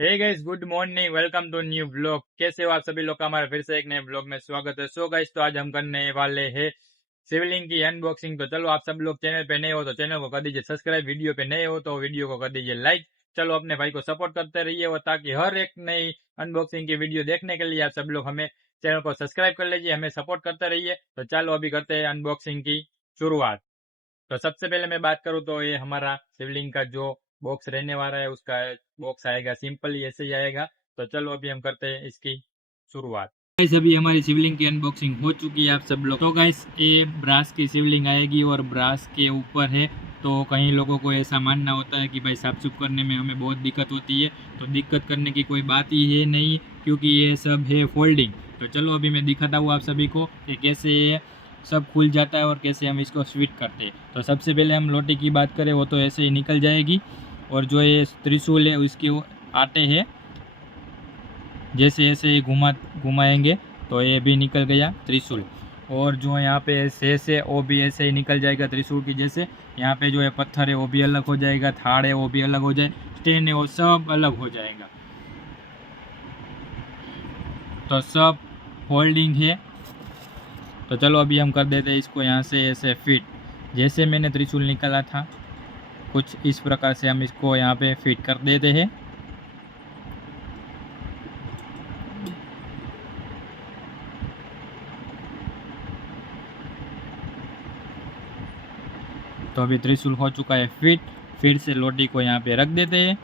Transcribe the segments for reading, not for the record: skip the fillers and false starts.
Hey guys, good morning. Welcome to new blog. कैसे हो आप सभी लोग का हमारे फिर से एक नए ब्लॉग में स्वागत है। सो गाइस, तो आज हम करने वाले हैं शिवलिंग की अनबॉक्सिंग। तो चलो, आप सब लोग चैनल पे नए हो तो चैनल को कर दीजिए सब्सक्राइब, वीडियो पे नए हो तो वीडियो को कर दीजिए लाइक। चलो, अपने भाई को सपोर्ट करते रहिए और ताकि हर एक नई अनबॉक्सिंग की वीडियो देखने के लिए आप सब लोग हमें चैनल को सब्सक्राइब कर लीजिए, हमें सपोर्ट करते रहिए। तो चलो, अभी करते हैं अनबॉक्सिंग की शुरुआत। तो सबसे पहले मैं बात करूँ तो ये हमारा शिवलिंग का जो बॉक्स रहने वाला है उसका बॉक्स आएगा, सिंपल ही ऐसे ही आएगा। तो चलो, अभी हम करते हैं इसकी शुरुआत। गाइस, अभी हमारी शिवलिंग की अनबॉक्सिंग हो चुकी है आप सब लोग। तो गाइस, ये ब्रास की शिवलिंग आएगी और ब्रास के ऊपर है। तो कई लोगों को ऐसा मानना होता है कि भाई साफ सुफ करने में हमें बहुत दिक्कत होती है। तो दिक्कत करने की कोई बात ही है नहीं, क्योंकि ये सब है फोल्डिंग। तो चलो, अभी मैं दिखाता हूँ आप सभी को कि कैसे ये सब खुल जाता है और कैसे हम इसको स्वीट करते हैं। तो सबसे पहले हम लोटे की बात करें, वो तो ऐसे ही निकल जाएगी। और जो ये त्रिशूल है उसके वो आटे हैं, जैसे ऐसे ही घुमाएंगे तो ये भी निकल गया त्रिशूल। और जो यहाँ पे शेष है वो भी ऐसे ही निकल जाएगा त्रिशूल की जैसे। यहाँ पे जो है पत्थर है वो भी अलग हो जाएगा, थाड़ है वो भी अलग हो जाए, स्टेन है वो सब अलग हो जाएगा। तो सब फोल्डिंग है। तो चलो, अभी हम कर देते हैं इसको यहाँ से ऐसे फिट, जैसे मैंने त्रिशूल निकाला था कुछ इस प्रकार से हम इसको यहाँ पे फिट कर देते हैं। तो अभी त्रिशूल हो चुका है फिट। फिर से लोटी को यहाँ पे रख देते हैं।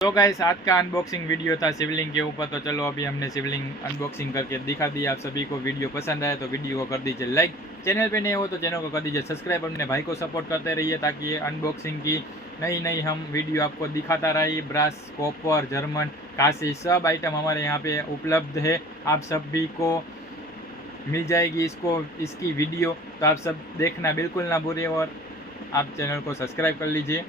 तो गाइस, आज का अनबॉक्सिंग वीडियो था शिवलिंग के ऊपर। तो चलो, अभी हमने शिवलिंग अनबॉक्सिंग करके दिखा दी आप सभी को। वीडियो पसंद आए तो वीडियो को कर दीजिए लाइक, चैनल पे नए हो तो चैनल को कर दीजिए सब्सक्राइब। अपने भाई को सपोर्ट करते रहिए ताकि ये अनबॉक्सिंग की नई नई हम वीडियो आपको दिखाता रहिए। ब्रास, कॉपर, जर्मन, कांसी सब आइटम हमारे यहाँ पे उपलब्ध है, आप सभी को मिल जाएगी इसकी वीडियो। तो आप सब देखना बिल्कुल ना भूलिए और आप चैनल को सब्सक्राइब कर लीजिए।